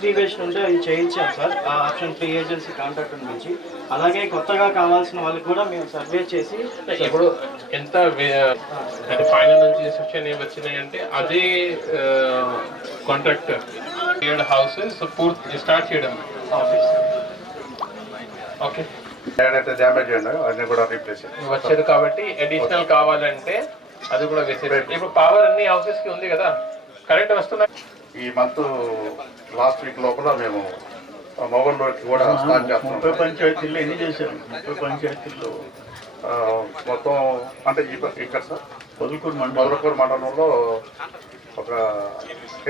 Activation ఉంటే అది చేయించాం sir option free agency contract నుంచి. అలాగే కొత్తగా కావాల్సిన వాళ్ళకి కూడా మేము సర్వే చేసి ఇప్పుడు ఎంత అంటే ఫైనల్ నుంచి ఇన్స్ట్రక్షన్ ఏమి వచ్చినాయంటే అదే కాంట్రాక్టర్ హౌసెస్ పూర్తి స్టార్ట్ చేయడం. ఓకే డ్యామేజ్ అన్ని కూడా రీప్లేస్ వచ్చేది కాబట్టి అడిషనల్ కావాలంటే అది కూడా వేసేది. ఇప్పుడు పవర్ అన్ని హౌసెస్ కి ఉంది కదా, కరెంట్ వస్తుందా? ఈ మంత్ లాస్ట్ వీక్ లోపల మేము మొగల్లోకి కూడా స్టార్ట్ చేస్తాం. 30 పంచాయతీల్లో ఎన్ని చేశారు? 30 పంచాయతీల్లో మొత్తం అంటే ఇక్కడ సార్ పొదలకూరు మండలంలో ఒక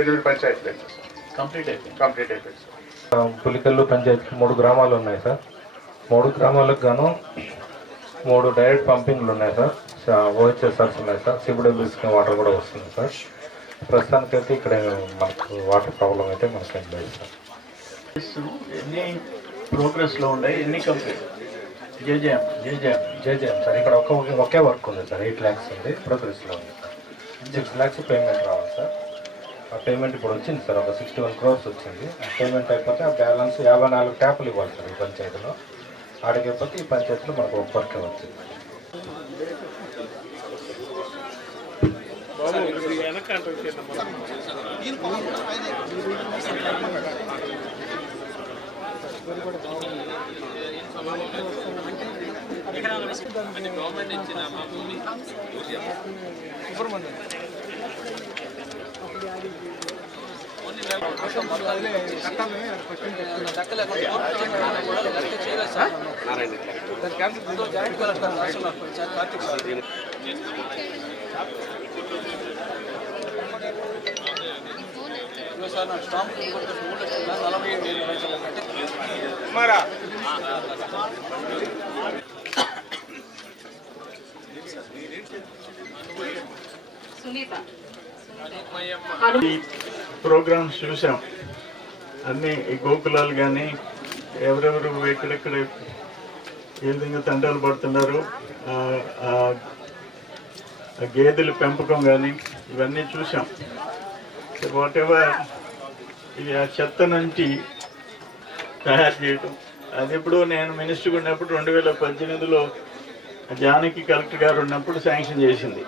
8 పంచాయతీలు కంప్లీట్ అయిపోయింది సార్. పులికల్లు పంచాయతీ 3 గ్రామాలు ఉన్నాయి సార్. 3 గ్రామాలకు గాను 3 డైరెక్ట్ పంపింగ్లు ఉన్నాయి సార్. ఓహెచ్ఎస్ఆర్స్ ఉన్నాయి సార్. సిబిడబ్ల్యూస్ వాటర్ కూడా వస్తుంది సార్. ప్రస్తుతానికైతే ఇక్కడ మనకు వాటర్ ప్రాబ్లం అయితే మనకు లేదు సార్. ఎన్ని ప్రోగ్రెస్లో ఉన్నాయి, ఎన్ని కంప్లీట్? జేజేఎం సార్ ఇక్కడ ఒకే వర్క్ ఉంది సార్. 8 lakhs ఉంది, ప్రోగ్రెస్లో ఉంది సార్. 6 lakhs పేమెంట్ రావాలి సార్. ఆ పేమెంట్ ఇప్పుడు వచ్చింది సార్, ఒక 61 crores వచ్చింది. పేమెంట్ అయిపోతే ఆ బ్యాలెన్స్ 54 ట్యాపులు ఇవ్వాలి సార్ ఈ పంచాయతీలో. ఆడికపోతే ఈ పంచాయతీలో మనకు ఒక వర్కే వచ్చింది. గవర్నమెంట్ ఇచ్చిన ప్రోగ్రామ్స్ చూసాం అన్ని. ఈ గోకులాలు కానీ ఎవరెవరు ఎక్కడెక్కడ ఏ విధంగా తంటాలు పడుతున్నారు, గేదెల పెంపకం కానీ ఇవన్నీ చూసాం. వాట్ ఎవర్ ఇది ఆ చెత్త నుంచి తయారు చేయటం, అది ఎప్పుడో నేను మినిస్టర్గా ఉన్నప్పుడు 2018లో జానకి కలెక్టర్ గారు ఉన్నప్పుడు శాంక్షన్ చేసింది.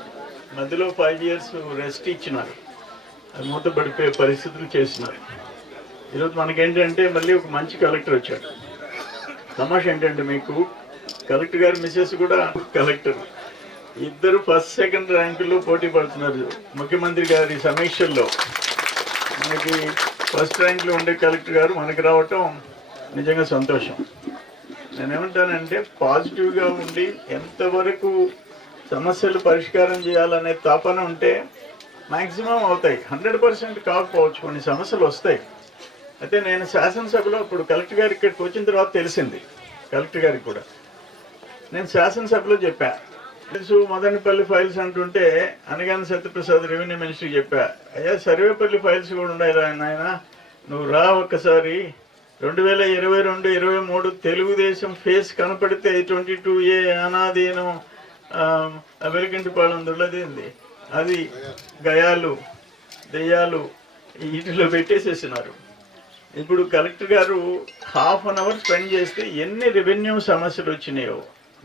మధ్యలో 5 years రెస్ట్ ఇచ్చినారు, అది మూతపడిపోయే పరిస్థితులు చేసినారు. ఈరోజు మనకేంటంటే మళ్ళీ ఒక మంచి కలెక్టర్ వచ్చాడు. తమాషా ఏంటంటే మీకు కలెక్టర్ గారి మిసెస్ కూడా కలెక్టర్, ఇద్దరు ఫస్ట్ సెకండ్ ర్యాంకుల్లో పోటీ పడుతున్నారు. ముఖ్యమంత్రి గారి సమీక్షల్లో మనకి ఫస్ట్ ర్యాంక్లో ఉండే కలెక్టర్ గారు మనకి రావటం నిజంగా సంతోషం. నేనేమంటానంటే పాజిటివ్గా ఉండి ఎంతవరకు సమస్యలు పరిష్కారం చేయాలనే తాపన ఉంటే మ్యాక్సిమం అవుతాయి. 100% కాకపోవచ్చు, కొన్ని సమస్యలు వస్తాయి. అయితే నేను శాసనసభలో ఇప్పుడు కలెక్టర్ గారు ఇక్కడికి వచ్చిన తర్వాత తెలిసింది, కలెక్టర్ గారికి కూడా నేను శాసనసభలో చెప్పా. తెలుసు మదనపల్లి ఫైల్స్ అంటుంటే అనగానే సత్యప్రసాద్ రెవెన్యూ మినిస్టర్కి చెప్పా, అయ్యా సర్వేపల్లి ఫైల్స్ కూడా ఉన్నాయి నాయన, నువ్వు రా ఒక్కసారి. 2022-23 తెలుగుదేశం ఫేస్ కనపడితే 22A అనాధీనం వెలిగింటిపాలెం దుళ్ళదేంది అది గయాలు దెయ్యాలు వీటిలో పెట్టేసేసినారు. ఇప్పుడు కలెక్టర్ గారు ½ an hour స్పెండ్ చేస్తే ఎన్ని రెవెన్యూ సమస్యలు వచ్చినాయో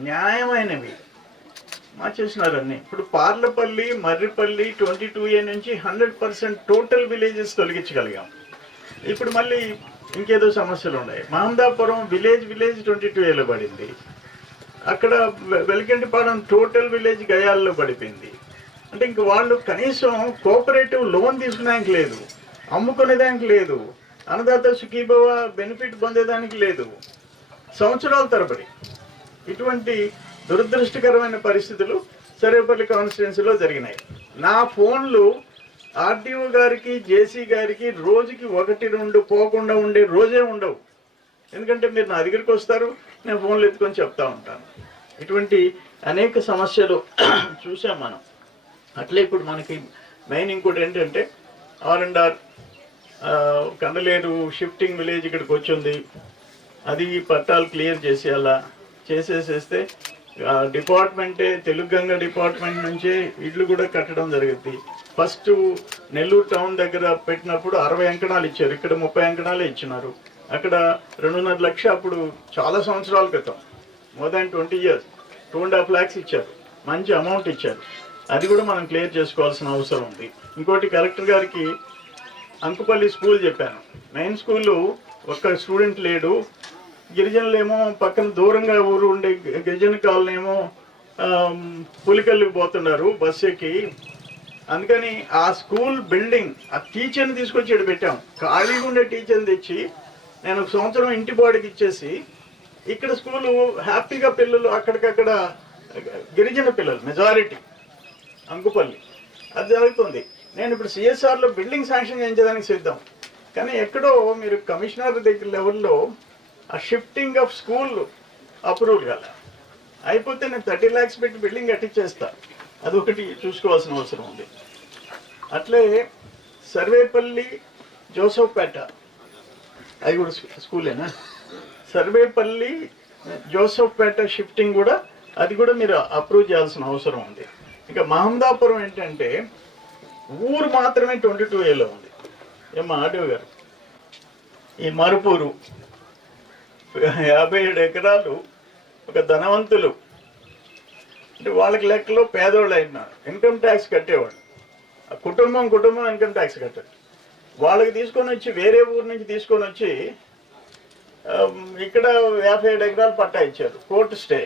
న్యాయమైనవి మార్చేసినారన్నీ. ఇప్పుడు పార్లపల్లి మర్రిపల్లి 22A నుంచి 100% టోటల్ విలేజెస్ తొలగించగలిగాం. ఇప్పుడు మళ్ళీ ఇంకేదో సమస్యలు ఉన్నాయి. మహందాపురం విలేజ్ 22Aలో పడింది. అక్కడ వెలిగంటిపాలెం టోటల్ విలేజ్ గయాల్లో పడిపోయింది. అంటే ఇంక వాళ్ళు కనీసం కోఆపరేటివ్ లోన్ తీసుకునేదానికి లేదు, అమ్ముకునేదానికి లేదు, అన్నదాత సుఖీభవ బెనిఫిట్ పొందేదానికి లేదు, సంవత్సరాల తరబడి. ఇటువంటి దురదృష్టకరమైన పరిస్థితులు సర్వేపల్లి కాన్స్టిట్యున్సీలో జరిగినాయి. నా ఫోన్లు ఆర్డీఓ గారికి జేసీ గారికి రోజుకి 1-2 పోకుండా ఉండే రోజే ఉండవు. ఎందుకంటే మీరు నా దగ్గరికి వస్తారు, నేను ఫోన్లు ఎత్తుకొని చెప్తా ఉంటాను. ఇటువంటి అనేక సమస్యలు చూసాం మనం. అట్లే ఇప్పుడు మనకి మెయిన్ ఇంకోటి ఏంటంటే R&R కండలేరు షిఫ్టింగ్ విలేజ్ ఇక్కడికి వచ్చింది. అది పట్టాలు క్లియర్ చేసేయాలా, చేసేసేస్తే డిపార్ట్మెంటే తెలుగు గంగ డిపార్ట్మెంట్ నుంచే ఇళ్ళు కూడా కట్టడం జరుగుతుంది. ఫస్ట్ నెల్లూరు టౌన్ దగ్గర పెట్టినప్పుడు 60 అంకణాలు ఇచ్చారు, ఇక్కడ 30 అంకణాలే ఇచ్చినారు. అక్కడ 2.5 లక్షలు అప్పుడు చాలా సంవత్సరాల క్రితం, మోర్ దాన్ 20 years 2.5 lakhs ఇచ్చారు, మంచి అమౌంట్ ఇచ్చారు. అది కూడా మనం క్లియర్ చేసుకోవాల్సిన అవసరం ఉంది. ఇంకోటి కలెక్టర్ గారికి అంకుపల్లి స్కూల్ చెప్పాను, మెయిన్ స్కూలు ఒక్క స్టూడెంట్ లేడు, గిరిజనులేమో పక్కన దూరంగా ఊరు ఉండే గిరిజన కాలనేమో పులికల్లికి పోతున్నారు బస్ ఎక్కి. అందుకని ఆ స్కూల్ బిల్డింగ్ ఆ టీచర్ని తీసుకొచ్చి ఇక్కడ పెట్టాం. ఖాళీగా ఉండే టీచర్ని తెచ్చి నేను 1 సంవత్సరం ఇంటి బాడికి ఇచ్చేసి ఇక్కడ స్కూలు హ్యాపీగా పిల్లలు అక్కడికక్కడ గిరిజన పిల్లలు మెజారిటీ అంకుపల్లి అది జరుగుతుంది. నేను ఇప్పుడు సిఎస్ఆర్లో బిల్డింగ్ శాంక్షన్ చేయించడానికి సిద్ధం, కానీ ఎక్కడో మీరు కమిషనర్ దగ్గర లెవెల్లో ఆ షిఫ్టింగ్ ఆఫ్ స్కూల్ అప్రూవల్ కాల అయిపోతే నేను 30 lakhs పెట్టి బిల్డింగ్ కట్టించేస్తా. అదొకటి చూసుకోవాల్సిన అవసరం ఉంది. అట్లే సర్వేపల్లి జోసఫ్పేట అది కూడా స్కూలేనా, సర్వేపల్లి జోసఫ్పేట షిఫ్టింగ్ కూడా అది కూడా మీరు అప్రూవ్ చేయాల్సిన అవసరం ఉంది. ఇక మహమ్మదాపురం ఏంటంటే ఊరు మాత్రమే 22A ఉంది. ఏమా ఆడియో గారు, ఈ మరుపూరు 57 ఎకరాలు ఒక ధనవంతులు అంటే వాళ్ళకి లెక్కలో పేదోళ్ళు అయినారు, ఇన్కమ్ ట్యాక్స్ కట్టేవాడు. ఆ కుటుంబం ఇన్కమ్ ట్యాక్స్ కట్టారు. వాళ్ళకి తీసుకొని వచ్చి వేరే ఊరు నుంచి తీసుకొని వచ్చి ఇక్కడ 57 ఎకరాలు పట్టా ఇచ్చారు, కోర్టు స్టే.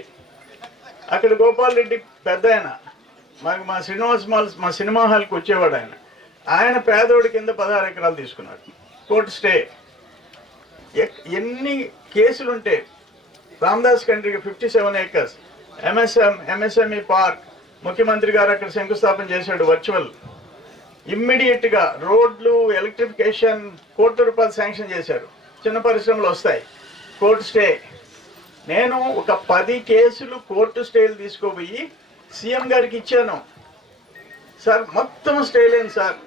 అక్కడ గోపాల్ రెడ్డి పెద్ద ఆయన మా శ్రీనివాస్ మాల్ మా సినిమా హాల్కి వచ్చేవాడు, ఆయన పేదోడి కింద 16 ఎకరాలు తీసుకున్నాడు, కోర్టు స్టే. ఎన్ని కేసులుంటే రామదాస్ కంట్రీకి 57 acres ఎంఎస్ఎంఈ పార్క్ ముఖ్యమంత్రి గారు అక్కడ శంకుస్థాపన చేశాడు వర్చువల్. ఇమ్మీడియట్గా రోడ్లు ఎలక్ట్రిఫికేషన్ ₹1,00,00,000 శాంక్షన్ చేశారు, చిన్న పరిశ్రమలు వస్తాయి, కోర్టు స్టే. నేను ఒక 10 కేసులు కోర్టు స్టేలు తీసుకోపోయి సీఎం గారికి ఇచ్చాను. సార్ మొత్తం స్టే లేని సార్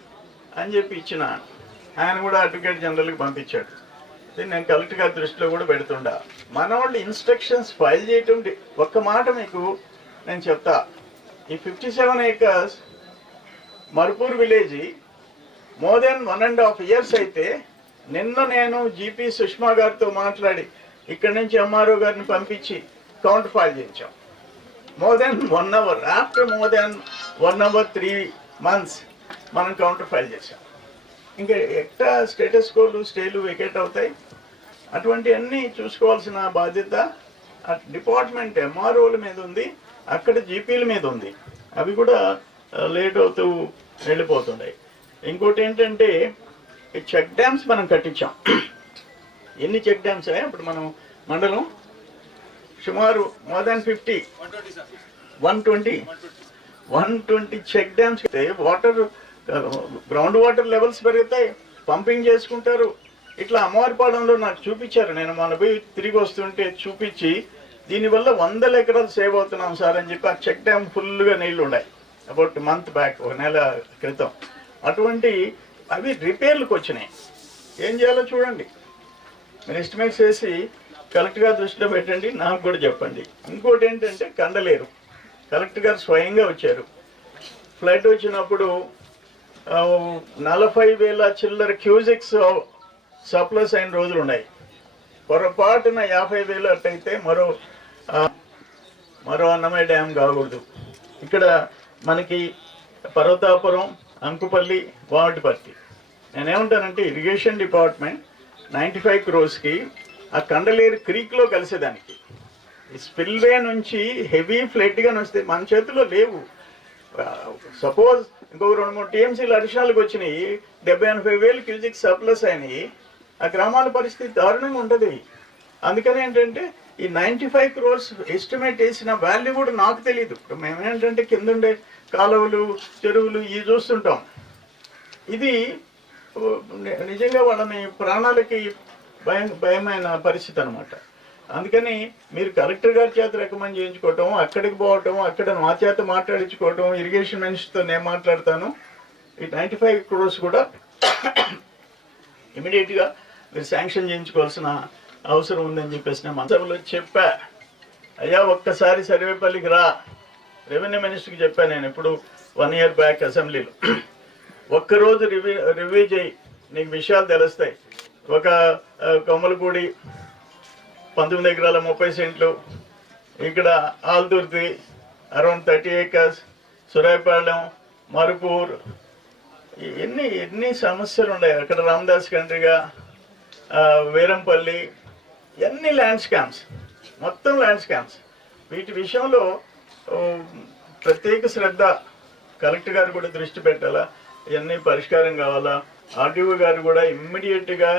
అని చెప్పి ఇచ్చిన, ఆయన కూడా అడ్వకేట్ జనరల్కి పంపించాడు. నేను కలెక్టర్ గారి దృష్టిలో కూడా పెడుతుండా. మన వాళ్ళు ఇన్స్ట్రక్షన్స్ ఫైల్ చేయటం. ఒక్క మాట మీకు నేను చెప్తా, ఈ 57 acres Marupur village more than 1.5 years అయితే నిన్న నేను జీపీ సుష్మా గారితో మాట్లాడి ఇక్కడి నుంచి ఎంఆర్ఓ గారిని పంపించి కౌంటర్ ఫైల్ చేయించాం. More than 1 hour, after more than 1 hour 3 months మనం కౌంటర్ ఫైల్ చేసాం. ఇంకా ఎట్లా స్టేటస్ కోలు స్టేలు వెకేట్ అవుతాయి. అటువంటి అన్నీ చూసుకోవాల్సిన బాధ్యత డిపార్ట్మెంట్ ఎంఆర్ఓల మీద ఉంది, అక్కడ జీపీల మీద ఉంది. అవి కూడా లేట్ అవుతూ వెళ్ళిపోతున్నాయి. ఇంకోటి ఏంటంటే ఈ చెక్ డ్యామ్స్ మనం కట్టించాం. ఎన్ని చెక్ డ్యామ్స్ అయ్యాయి ఇప్పుడు మనం మండలం సుమారు more than 50 120 check dams. Water ground water levels పెరుగుతాయి, పంపింగ్ చేసుకుంటారు. ఇట్లా అమ్మవారిపాలెంలో నాకు చూపించారు, నేను మన పోయి తిరిగి వస్తుంటే చూపించి దీనివల్ల 100 ఎకరాలు సేవ్ అవుతున్నాం సార్ అని చెప్పి ఆ చెక్ డ్యామ్ ఫుల్గా నీళ్లు ఉన్నాయి అబౌట్ మంత్ బ్యాక్, 1 నెల క్రితం. అటువంటి అవి రిపేర్లకు వచ్చినాయి. ఏం చేయాలో చూడండి, మీరు ఎస్టిమేట్ చేసి కలెక్టర్ గారు దృష్టిలో పెట్టండి, నాకు కూడా చెప్పండి. ఇంకోటి ఏంటంటే కండలేరు, కలెక్టర్ గారు స్వయంగా వచ్చారు. ఫ్లడ్ వచ్చినప్పుడు 40,000 చిల్లర క్యూజెక్స్ సప్లస్ అయిన రోజులు ఉన్నాయి. పొరపాటున 50,000 అట్టయితే మరో అన్నమయ్య డ్యామ్ కాకూడదు. ఇక్కడ మనకి పర్వతాపురం, అంకుపల్లి, వావటిపర్తి. నేనేమంటానంటే ఇరిగేషన్ డిపార్ట్మెంట్ 95 crores ఆ కండలేరు క్రీక్లో కలిసేదానికి, స్పిల్వే నుంచి హెవీ ఫ్లడ్గా వస్తే మన చేతిలో లేవు. సపోజ్ ఇంకొక 2-3 TMCలు అడిషనల్కి వచ్చినాయి, 70,000-80,000 క్యూజిక్ సప్లస్ అయినాయి. ఆ గ్రామాల పరిస్థితి దారుణంగా ఉంటుంది. అందుకని ఏంటంటే ఈ 95 crores ఎస్టిమేట్ వేసిన వాల్యూ కూడా నాకు తెలియదు. ఇప్పుడు మేమేంటంటే కింద ఉండే కాలువలు, చెరువులు ఇవి చూస్తుంటాం. ఇది నిజంగా వాళ్ళని ప్రాణాలకి భయమైన పరిస్థితి అనమాట. అందుకని మీరు కలెక్టర్ గారి చేత రికమెండ్ చేయించుకోవటం, అక్కడికి పోవటం, అక్కడ మా చేత మాట్లాడించుకోవటం, ఇరిగేషన్ మినిస్టర్తో నేను మాట్లాడతాను. ఈ 95 crores కూడా ఇమీడియట్గా మీరు శాంక్షన్ చేయించుకోవాల్సిన అవసరం ఉందని చెప్పేసి నేను మనసభలో చెప్పా. అయ్యా ఒక్కసారి సర్వేపల్లికి రా, రెవెన్యూ మినిస్టర్కి చెప్పాను నేను ఇప్పుడు 1 year బ్యాక్ అసెంబ్లీలో. ఒక్కరోజు రివ్యూ చేయి, నీకు విషయాలు తెలుస్తాయి. ఒక కొమ్మలపూడి 19 ఎకరాల 30 సెంట్లు, ఇక్కడ ఆల్దుర్తి అరౌండ్ 30 acres, సురాయపాలెం, మరుపూర్, ఎన్ని సమస్యలు ఉన్నాయి. అక్కడ రామదాస్ కంట్రీగా, వీరంపల్లి, ఎన్ని ల్యాండ్ స్కామ్స్, మొత్తం ల్యాండ్ స్కామ్స్. వీటి విషయంలో ప్రత్యేక శ్రద్ధ కలెక్టర్ గారు కూడా దృష్టి పెట్టాలా, ఇవన్నీ పరిష్కారం కావాలా. ఆర్డీఓ గారు కూడా ఇమ్మీడియట్గా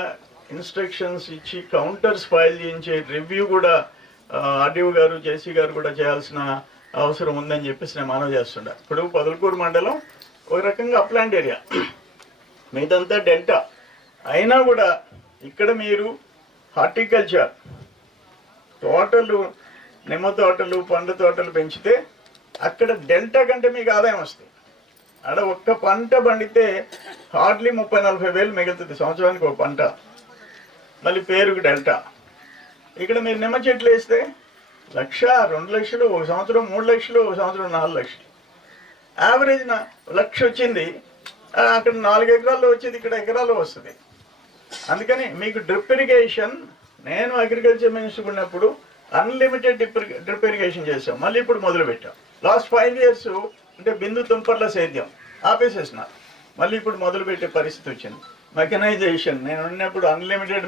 ఇన్స్ట్రక్షన్స్ ఇచ్చి కౌంటర్స్ ఫైల్ చేయించే రివ్యూ కూడా ఆర్డీఓ గారు, జేసీ గారు కూడా చేయాల్సిన అవసరం ఉందని చెప్పేసి నేను మనవి చేస్తుంటా. ఇప్పుడు పొదలకూరు మండలం ఒక రకంగా అప్లాంట్ ఏరియా, మీదంతా డెల్టా అయినా కూడా ఇక్కడ మీరు హార్టికల్చర్ తోటలు, నిమ్మ తోటలు, పండ్ల తోటలు పెంచితే అక్కడ డెల్టా కంటే మీకు ఆదాయం వస్తుంది. అక్కడ ఒక్క పంట పండితే హార్డ్లీ 30-40 వేలు మిగులుతుంది సంవత్సరానికి ఒక పంట. మళ్ళీ పేరుకు డెల్టా. ఇక్కడ మీరు నిమ్మ చెట్లు వేస్తే 1,00,000, 2 లక్షలు, ఒక సంవత్సరం 3 లక్షలు, ఒక సంవత్సరం 4 లక్షలు. యావరేజ్ 1,00,000 వచ్చింది, అక్కడ 4 ఎకరాల్లో వచ్చేది ఇక్కడ ఎకరాల్లో వస్తుంది. అందుకని మీకు డ్రిప్ ఇరిగేషన్, నేను అగ్రికల్చర్ మినిస్టర్ ఉన్నప్పుడు అన్లిమిటెడ్ డ్రిప్ ఇరిగేషన్ చేసాం, మళ్ళీ ఇప్పుడు మొదలుపెట్టాం. లాస్ట్ 5 years అంటే బిందు తుంపర్ల సేద్యం ఆపేసేసినారు, మళ్ళీ ఇప్పుడు మొదలుపెట్టే పరిస్థితి వచ్చింది. మెకనైజేషన్, నేను ఉన్నప్పుడు అన్లిమిటెడ్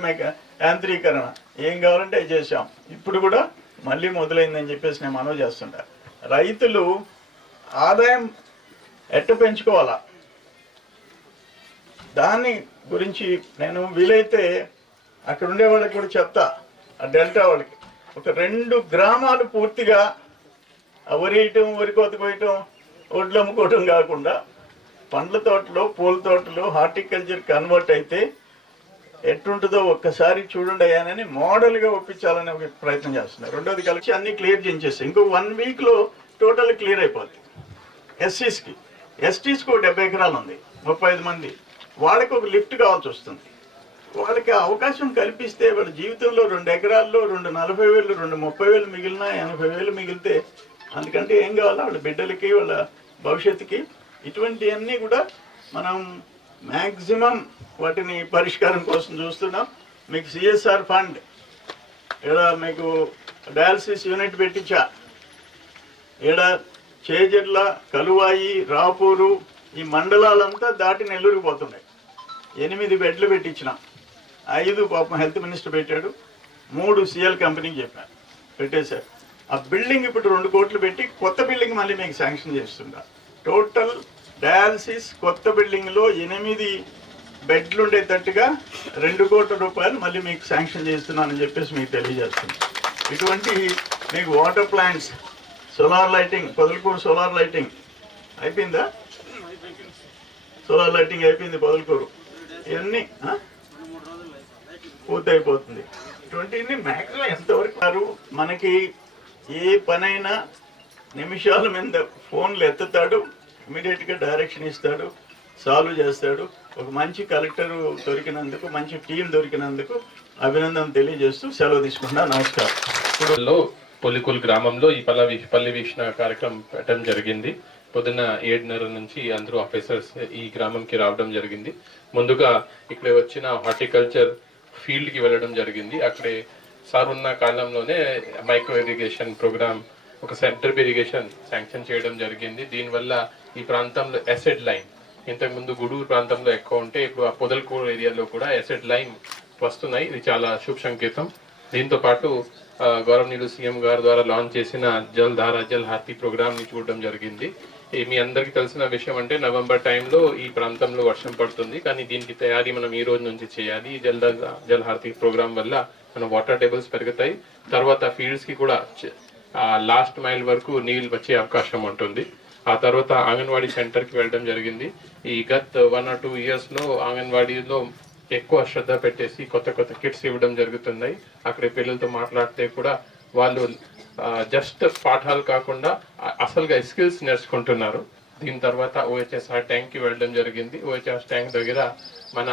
యాంత్రీకరణ, ఏం కావాలంటే అది చేసాం. ఇప్పుడు కూడా మళ్ళీ మొదలైందని చెప్పేసి నేను మనవి చేస్తుంటా. రైతులు ఆదాయం ఎట్ట పెంచుకోవాలా దాని గురించి నేను వీలైతే అక్కడ ఉండే వాళ్ళకి కూడా చెప్తా. ఆ డెల్టా వాళ్ళకి ఒక 2 గ్రామాలు పూర్తిగా వరి వేయటం, వరి కోత కోయటం, ఒడ్లు అమ్ముకోవటం కాకుండా పండ్ల తోటలు, పూల తోటలు హార్టికల్చర్ కన్వర్ట్ అయితే ఎట్టుంటుందో ఒక్కసారి చూడండి అయ్యానని మోడల్గా ఒప్పించాలని ఒక ప్రయత్నం చేస్తున్నారు. రెండోది కలిసి అన్ని క్లియర్ చేయించేస్తాయి. ఇంకో 1 weekలో టోటల్ క్లియర్ అయిపోద్ది. ఎస్సీస్కి, ఎస్టీస్కి 70 ఎకరాలు ఉంది, 35 మంది, వాళ్ళకి ఒక లిఫ్ట్ కావాల్సి వస్తుంది. వాళ్ళకి అవకాశం కల్పిస్తే వాళ్ళ జీవితంలో 2 ఎకరాల్లో 2 40,000, 2 30,000 మిగిలినా 80,000 మిగిలితే అందుకంటే ఏం కావాలా వాళ్ళ బిడ్డలకి, వాళ్ళ భవిష్యత్తుకి. ఇటువంటివన్నీ కూడా మనం మ్యాక్సిమం వాటిని పరిష్కారం కోసం చూస్తున్నాం. మీకు సిఎస్ఆర్ ఫండ్, ఇక్కడ మీకు డయాలసిస్ యూనిట్ పెట్టించా, ఇక్కడ చేజర్ల, కలువాయి, రాపూరు, ఈ మండలాలంతా దాటి నెల్లూరుకు పోతున్నాయి. 8 బెడ్లు పెట్టించిన, 5 పాపం హెల్త్ మినిస్టర్ పెట్టాడు, 3 సిఎల్ కంపెనీకి చెప్పాను, పెట్టేశారు. ఆ బిల్డింగ్ ఇప్పుడు 2 కోట్లు పెట్టి కొత్త బిల్డింగ్ మళ్ళీ మీకు శాంక్షన్ చేస్తుంటా. టోటల్ డయాలసిస్ కొత్త బిల్డింగ్లో 8 బెడ్లు ఉండేటట్టుగా 2 కోట్ల రూపాయలు మళ్ళీ మీకు శాంక్షన్ చేస్తున్నానని చెప్పేసి మీకు తెలియజేస్తున్నాను. ఇటువంటి మీకు water plants, solar lighting, Podalakuru solar lighting అయిపోయిందా? సోలార్ లైటింగ్ అయిపోయింది పొదలకూరు. ఇవన్నీ పూర్తయిపోతుంది. ఇటువంటివన్నీ మ్యాక్సిమం ఎంతవరకు మనకి ఏ పనైనా నిమిషాల మీద ఫోన్లు ఎత్తుతాడు, ఇమీడియట్గా డైరెక్షన్ ఇస్తాడు, సాల్వ్ చేస్తాడు. ఒక మంచి కలెక్టర్ దొరికినందుకు, మంచి టీం దొరికినందుకు అభినందన తెలియజేస్తూ సెలవు తీసుకుంటున్నా. నమస్కారం. ఇప్పుడు పొలికూల్ గ్రామంలో ఈ పల్లి వీక్షణ కార్యక్రమం పెట్టడం జరిగింది. పొద్దున్న 7:30 నుంచి అందరూ ఆఫీసర్స్ ఈ గ్రామంకి రావడం జరిగింది. ముందుగా ఇక్కడ వచ్చిన హార్టికల్చర్ ఫీల్డ్కి వెళ్ళడం జరిగింది. అక్కడే సార్ ఉన్న కాలంలోనే మైక్రో ఇరిగేషన్ ప్రోగ్రామ్, ఒక సెంటర్ ఇరిగేషన్ శాంక్షన్ చేయడం జరిగింది. దీనివల్ల ఈ ప్రాంతంలో ఎసిడ్ లైన్, ఇంతకుముందు గూడూరు ప్రాంతంలో ఎక్కువ ఉంటే ఇప్పుడు ఆ పొదలకూరు ఏరియాలో కూడా ఎసిడ్ లైన్ వస్తున్నాయి. ఇది చాలా శుభ సంకేతం. దీంతో పాటు గౌరవనీయులు సీఎం గారి ద్వారా లాంచ్ చేసిన జల్ ధార, జల్ హారతి ప్రోగ్రామ్ ని చూడడం జరిగింది. మీ అందరికీ తెలిసిన విషయం అంటే నవంబర్ టైంలో ఈ ప్రాంతంలో వర్షం పడుతుంది, కానీ దీనికి తయారీ మనం ఈ రోజు నుంచి చేయాలి. జల్ హారతి ప్రోగ్రామ్ వల్ల మన వాటర్ టేబుల్స్ పెరుగుతాయి. తర్వాత ఫీల్డ్స్ కి కూడా లాస్ట్ మైల్ వరకు నీళ్ళు వచ్చే అవకాశం ఉంటుంది. ఆ తర్వాత అంగన్వాడీ సెంటర్కి వెళ్ళడం జరిగింది. ఈ గత 1 or 2 years లో అంగన్వాడీలో ఎక్కువ శ్రద్ధ పెట్టేసి కొత్త కొత్త కిట్స్ ఇవ్వడం జరుగుతున్నాయి. అక్కడ పిల్లలతో మాట్లాడితే కూడా వాళ్ళు జస్ట్ పాఠాలు కాకుండా అసలుగా స్కిల్స్ నేర్చుకుంటున్నారు. దీని తర్వాత OHSR ట్యాంక్కి వెళ్ళడం జరిగింది. OHSR ట్యాంక్ దగ్గర మన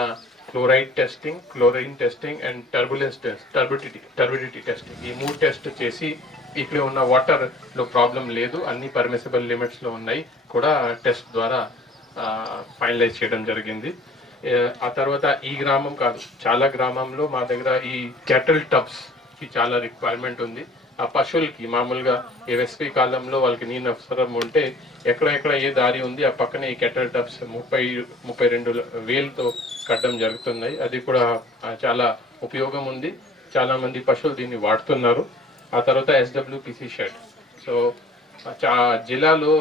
chloride testing, chlorine testing and turbidity testing, ఈ 3 టెస్ట్ చేసి ఇక్కడ ఉన్న వాటర్ లో ప్రాబ్లం లేదు, అన్ని పర్మిసిబుల్ లిమిట్స్ లో ఉన్నాయి కూడా టెస్ట్ ద్వారా ఫైనలైజ్ చేయడం జరిగింది. ఆ తర్వాత ఈ గ్రామం కాదు, చాలా గ్రామంలో మా దగ్గర ఈ క్యాటల్ టబ్స్ కి చాలా రిక్వైర్మెంట్ ఉంది. ఆ పశువులకి మామూలుగా ఈ వేసవి కాలంలో వాళ్ళకి నీళ్ళు అవసరం ఉంటే ఎక్కడ ఏ దారి ఉంది ఆ పక్కనే ఈ కెటల్ టబ్స్ 32,000తో కట్టడం జరుగుతున్నాయి. అది కూడా చాలా ఉపయోగం ఉంది, చాలా మంది పశువులు దీన్ని వాడుతున్నారు. ఆ తర్వాత SWPC షెడ్. సో జిల్లాలో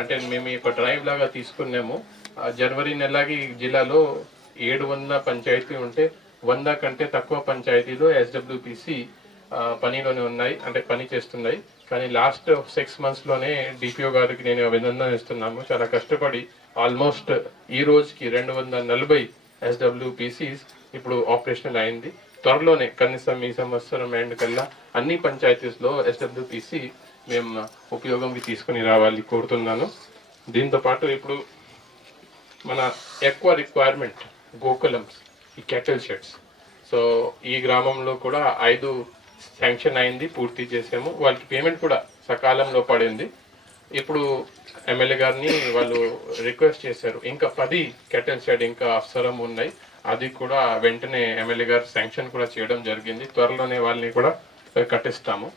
అంటే మేము ఒక డ్రైవ్ లాగా తీసుకున్నాము. జనవరి నెలకి జిల్లాలో 700 పంచాయతీ ఉంటే 100 కంటే తక్కువ పంచాయతీలో SWPC పనిలోనే ఉన్నాయి, అంటే పని చేస్తున్నాయి. కానీ లాస్ట్ 6 months లోనే DPO గారికి నేను అభినందన ఇస్తున్నాము. చాలా కష్టపడి ఆల్మోస్ట్ ఈ రోజుకి 240 SWPCs ఇప్పుడు ఆపరేషనల్ అయింది. త్వరలోనే కనీసం ఈ సంవత్సరం ఎండ్ కల్లా అన్ని పంచాయతీస్లో SWPC మేము ఉపయోగంకి తీసుకుని రావాలి కోరుతున్నాను. దీంతో పాటు ఇప్పుడు మన ఎక్కువ రిక్వైర్మెంట్ గోకులమ్స్, ఈ క్యాటల్ షెడ్స్. సో ఈ గ్రామంలో కూడా 5 శాంక్షన్ అయింది, పూర్తి చేసాము. వాళ్ళకి పేమెంట్ కూడా సకాలంలో పడింది. ఇప్పుడు ఎమ్మెల్యే గారిని వాళ్ళు రిక్వెస్ట్ చేశారు, ఇంకా 10 క్యాటల్ షెడ్ ఇంకా అవసరం ఉన్నాయి. అది కూడా వెంటనే ఎమ్మెల్యే గారు శాంక్షన్ కూడా చేయడం జరిగింది. త్వరలోనే వాళ్ళని కూడా కట్టిస్తాము.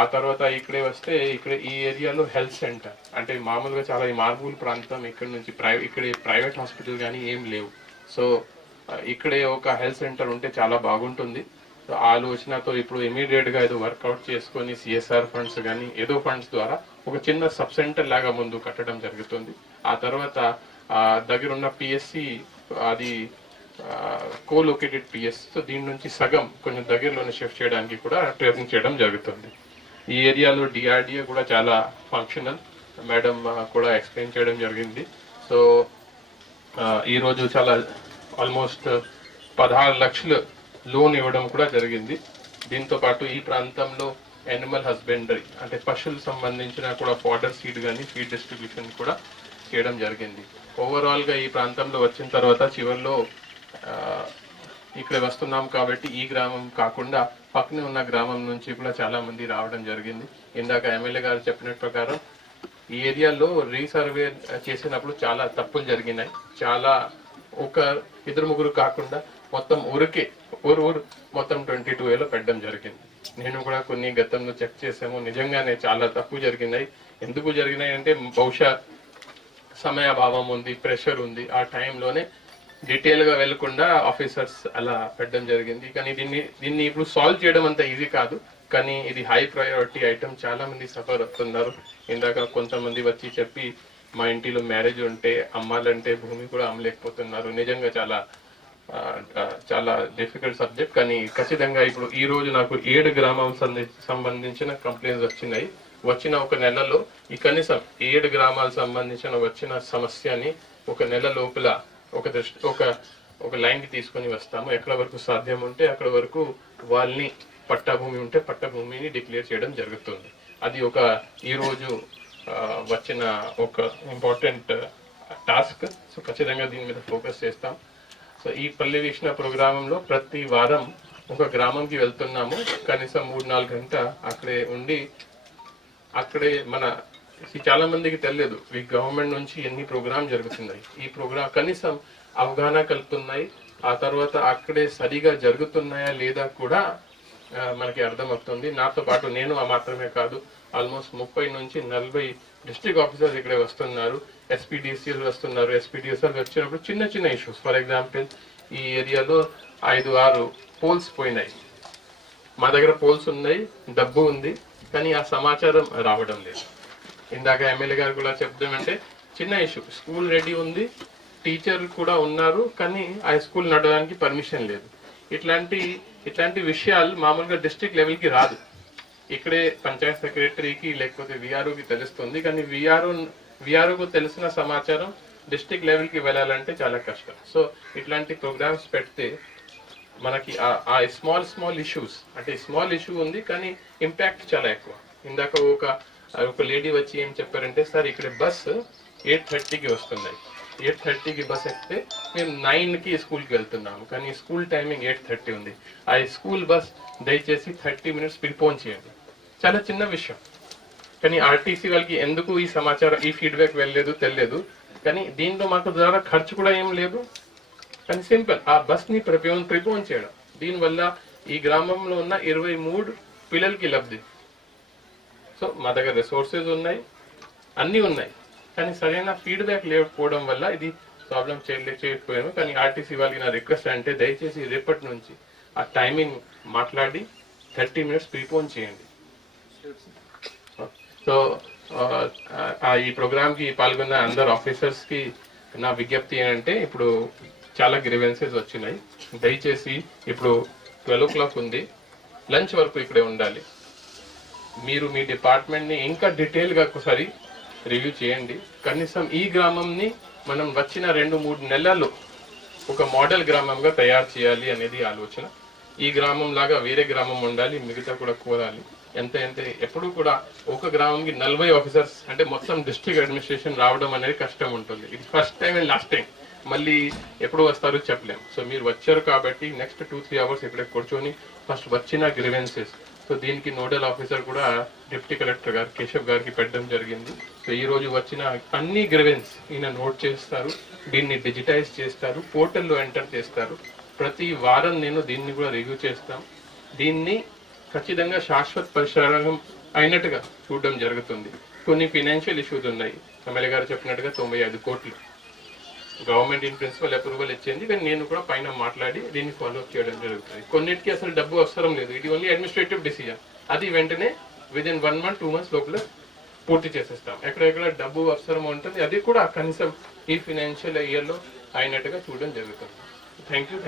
ఆ తర్వాత ఇక్కడే వస్తే ఇక్కడ ఈ ఏరియాలో హెల్త్ సెంటర్, అంటే మామూలుగా చాలా ఈ మార్బుల్ ప్రాంతం, ఇక్కడ నుంచి ఇక్కడ ప్రైవేట్ హాస్పిటల్ కానీ ఏం లేవు. సో ఇక్కడే ఒక హెల్త్ సెంటర్ ఉంటే చాలా బాగుంటుంది. సో ఆలోచనతో ఇప్పుడు ఇమీడియట్గా ఏదో వర్కౌట్ చేసుకొని CSR ఫండ్స్ కానీ ఏదో ఫండ్స్ ద్వారా ఒక చిన్న సబ్ సెంటర్ లాగా ముందు కట్టడం జరుగుతుంది. ఆ తర్వాత దగ్గర ఉన్న PSC అది కోలొకేటెడ్ PS, సో దీని నుంచి సగం కొంచెం దగ్గరలోనే షిఫ్ట్ చేయడానికి కూడా ప్రయత్నం చేయడం జరుగుతుంది. ఈ ఏరియాలో DRDA కూడా చాలా ఫంక్షనల్, మేడం కూడా ఎక్స్ప్లెయిన్ చేయడం జరిగింది. సో ఈరోజు చాలా ఆల్మోస్ట్ 16 లక్షలు లోన్ ఇవ్వడం కూడా జరిగింది. దీంతో పాటు ఈ ప్రాంతంలో యానిమల్ హస్బెండరీ, అంటే పశువులకు సంబంధించిన కూడా ఫాడర్ సీడ్ కానీ ఫీడ్ డిస్ట్రిబ్యూషన్ కూడా చేయడం జరిగింది. ఓవరాల్గా ఈ ప్రాంతంలో వచ్చిన తర్వాత చివరిలో ఇక్కడ వస్తున్నాం కాబట్టి ఈ గ్రామం కాకుండా పక్కనే ఉన్న గ్రామం నుంచి కూడా చాలా మంది రావడం జరిగింది. ఇందాక ఎమ్మెల్యే గారు చెప్పిన ప్రకారం ఈ ఏరియాలో రీసర్వే చేసినప్పుడు చాలా తప్పులు జరిగినాయి. చాలా ఒక 2-3 కాకుండా మొత్తం ఊరు మొత్తం 22 పెట్టడం జరిగింది. నేను కూడా కొన్ని గతంలో చెక్ చేసాము, నిజంగానే చాలా తప్పు జరిగినాయి. ఎందుకు జరిగినాయి అంటే బహుశా సమయాభావం ఉంది, ప్రెషర్ ఉంది. ఆ టైంలోనే డీటెయిల్ గా వెళ్లకుండా ఆఫీసర్స్ అలా పెట్టడం జరిగింది. కానీ దీన్ని ఇప్పుడు సాల్వ్ చేయడం అంత ఈజీ కాదు, కానీ ఇది హై ప్రయారిటీ ఐటమ్. చాలా మంది సఫర్ అవుతున్నారు. ఇందాక కొంతమంది వచ్చి చెప్పి మా ఇంటిలో మ్యారేజ్ ఉంటే అమ్మాలంటే భూమి కూడా అమ్మలేకపోతున్నారు. నిజంగా చాలా డిఫికల్ట్ సబ్జెక్ట్. కానీ ఖచ్చితంగా ఇప్పుడు ఈ రోజు నాకు 7 గ్రామం సంబంధించిన కంప్లైంట్స్ వచ్చినాయి. వచ్చిన ఒక నెలలో ఈ కనీసం 7 గ్రామాలకు సంబంధించిన వచ్చిన సమస్యని ఒక నెల లోపల ఒక లైన్ కి తీసుకొని వస్తాము. ఎక్కడ వరకు సాధ్యం ఉంటే అక్కడ వరకు వాళ్ళని పట్టాభూమి ఉంటే పట్టభూమిని డిక్లేర్ చేయడం జరుగుతుంది. అది ఈ రోజు వచ్చిన ఒక ఇంపార్టెంట్ టాస్క్. సో ఖచ్చితంగా దీని మీద ఫోకస్ చేస్తాం. సో ఈ పల్లె వీక్షణ ప్రోగ్రామంలో ప్రతి వారం ఒక గ్రామంకి వెళ్తున్నాము. కనీసం 3-4 గంటలు అక్కడే ఉండి అక్కడే చాలా మందికి తెలియదు ఈ గవర్నమెంట్ నుంచి ఎన్ని ప్రోగ్రామ్ జరుగుతున్నాయి. ఈ ప్రోగ్రామ్ కనీసం అవగాహన కలుపుతున్నాయి. ఆ తర్వాత అక్కడే సరిగా జరుగుతున్నాయా లేదా కూడా మనకి అర్థమవుతుంది. నాతో పాటు నేను మాత్రమే కాదు, ఆల్మోస్ట్ 30 నుంచి 40 డిస్ట్రిక్ట్ ఆఫీసర్స్ ఇక్కడే వస్తున్నారు, SPDCలు వస్తున్నారు. SPDCలు వచ్చినప్పుడు చిన్న చిన్న ఇష్యూస్, ఫర్ ఎగ్జాంపుల్ ఈ ఏరియాలో 5-6 పోల్స్ పోయినాయి. మా దగ్గర పోల్స్ ఉన్నాయి, డబ్బు ఉంది, కానీ ఆ సమాచారం రావడం లేదు. ఇందాక ఎమ్మెల్యే గారు కూడా చెప్తామంటే చిన్న ఇష్యూ, స్కూల్ రెడీ ఉంది, టీచర్లు కూడా ఉన్నారు, కానీ ఆ స్కూల్ నడవడానికి పర్మిషన్ లేదు. ఇట్లాంటి విషయాలు మామూలుగా డిస్ట్రిక్ట్ లెవెల్కి రాదు. ఇక్కడే పంచాయత్ సెక్రటరీకి లేకపోతే VROకి తెలుస్తుంది, కానీ VROకు తెలిసిన సమాచారం డిస్ట్రిక్ట్ లెవెల్కి వెళ్ళాలంటే చాలా కష్టం. సో ఇట్లాంటి ప్రోగ్రామ్స్ పెడితే మనకి ఆ స్మాల్ ఇష్యూస్, అంటే స్మాల్ ఇష్యూ ఉంది కానీ ఇంపాక్ట్ చాలా ఎక్కువ. ఇందాక ఒక లేడీ వచ్చి ఏం చెప్పారంటే, సార్ ఇక్కడ బస్ 8:30కి వస్తున్నాయి, 8:30కి బస్ ఎక్కితే మేము 9కి స్కూల్కి వెళ్తున్నాము, కానీ స్కూల్ టైమింగ్ 8:30 ఉంది. ఆ స్కూల్ బస్ దయచేసి 30 minutes ప్రిపోన్ చేయండి. చాలా చిన్న విషయం, కానీ RTC వాళ్ళకి ఎందుకు ఈ సమాచారం, ఈ ఫీడ్బ్యాక్ వెళ్ళలేదు తెలియదు. కానీ దీంట్లో మాకు ద్వారా ఖర్చు కూడా ఏం లేదు. కానీ సింపుల్ ఆ బస్ ని ప్రిపోన్ చేయడం, దీనివల్ల ఈ గ్రామంలో ఉన్న 23 పిల్లలకి లబ్ధి. సో మా దగ్గర రిసోర్సెస్ ఉన్నాయి, అన్నీ ఉన్నాయి, కానీ సరైన ఫీడ్బ్యాక్ లేకపోవడం వల్ల ఇది ప్రాబ్లం చేయకపోయాను. కానీ ఆర్టీసీ వాళ్ళకి నా రిక్వెస్ట్ అంటే దయచేసి రేపటి నుంచి ఆ టైమింగ్ మాట్లాడి 30 మినిట్స్ ప్రీపోన్ చేయండి. సో ఈ ప్రోగ్రామ్ కి పాల్గొన్న అందరు ఆఫీసర్స్ కి నా విజ్ఞప్తి ఏంటంటే, ఇప్పుడు చాలా గ్రీవెన్సెస్ వచ్చినాయి, దయచేసి ఇప్పుడు 12 o'clock ఉంది, లంచ్ వరకు ఇక్కడే ఉండాలి. మీరు మీ డిపార్ట్మెంట్ ని ఇంకా డీటెయిల్ గా ఒకసారి రివ్యూ చేయండి. కనీసం ఈ గ్రామంని మనం వచ్చిన 2-3 నెలల్లో ఒక మోడల్ గ్రామంగా తయారు చేయాలి అనేది ఆలోచన. ఈ గ్రామం లాగా వేరే గ్రామం ఉండాలి, మిగతా కూడా కోరాలి. ఎంత ఎప్పుడు కూడా ఒక గ్రామంకి 40 ఆఫీసర్స్ అంటే మొత్తం డిస్ట్రిక్ట్ అడ్మినిస్ట్రేషన్ రావడం అనేది కష్టం ఉంటుంది. ఇది first time and last time, మళ్ళీ ఎప్పుడు వస్తారో చెప్పలేము. సో మీరు వచ్చారు కాబట్టి నెక్స్ట్ 2-3 hours ఇక్కడ కూర్చొని ఫస్ట్ వచ్చిన గ్రీవెన్సెస్, సో దీనికి నోడల్ ఆఫీసర్ కూడా డిప్యూటీ కలెక్టర్ గారు కేశవ్ గారికి పెట్టడం జరిగింది. సో ఈ రోజు వచ్చిన అన్ని గ్రీవెన్స్ ఈయన నోట్ చేస్తారు, దీన్ని డిజిటైజ్ చేస్తారు, పోర్టల్లో ఎంటర్ చేస్తారు. ప్రతి వారం నేను దీన్ని కూడా రివ్యూ చేస్తాం. దీన్ని ఖచ్చితంగా శాశ్వత పరిష్కారం అయినట్టుగా చూడడం జరుగుతుంది. కొన్ని ఫైనాన్షియల్ ఇష్యూస్ ఉన్నాయి, ఎమ్మెల్యే గారు చెప్పినట్టుగా 95 కోట్లు గవర్నమెంట్ ఇన్ ప్రిన్సిపల్ అప్రూవల్ ఇచ్చింది, కానీ నేను కూడా పైన మాట్లాడి దీన్ని ఫాలో అప్ చేయడం జరుగుతుంది. కొన్నిటికి అసలు డబ్బు అవసరం లేదు, ఇది ఓన్లీ అడ్మినిస్ట్రేటివ్ డిసిజన్. అది వెంటనే విదిన్ 1 month 2 months లోపల పూర్తి చేసేస్తాం. ఎక్కడెక్కడ డబ్బు అవసరం ఉంటుంది అది కూడా కనీసం ఈ ఫైనాన్షియల్ ఇయర్లో అయినట్టుగా చూడడం జరుగుతుంది. Thank you.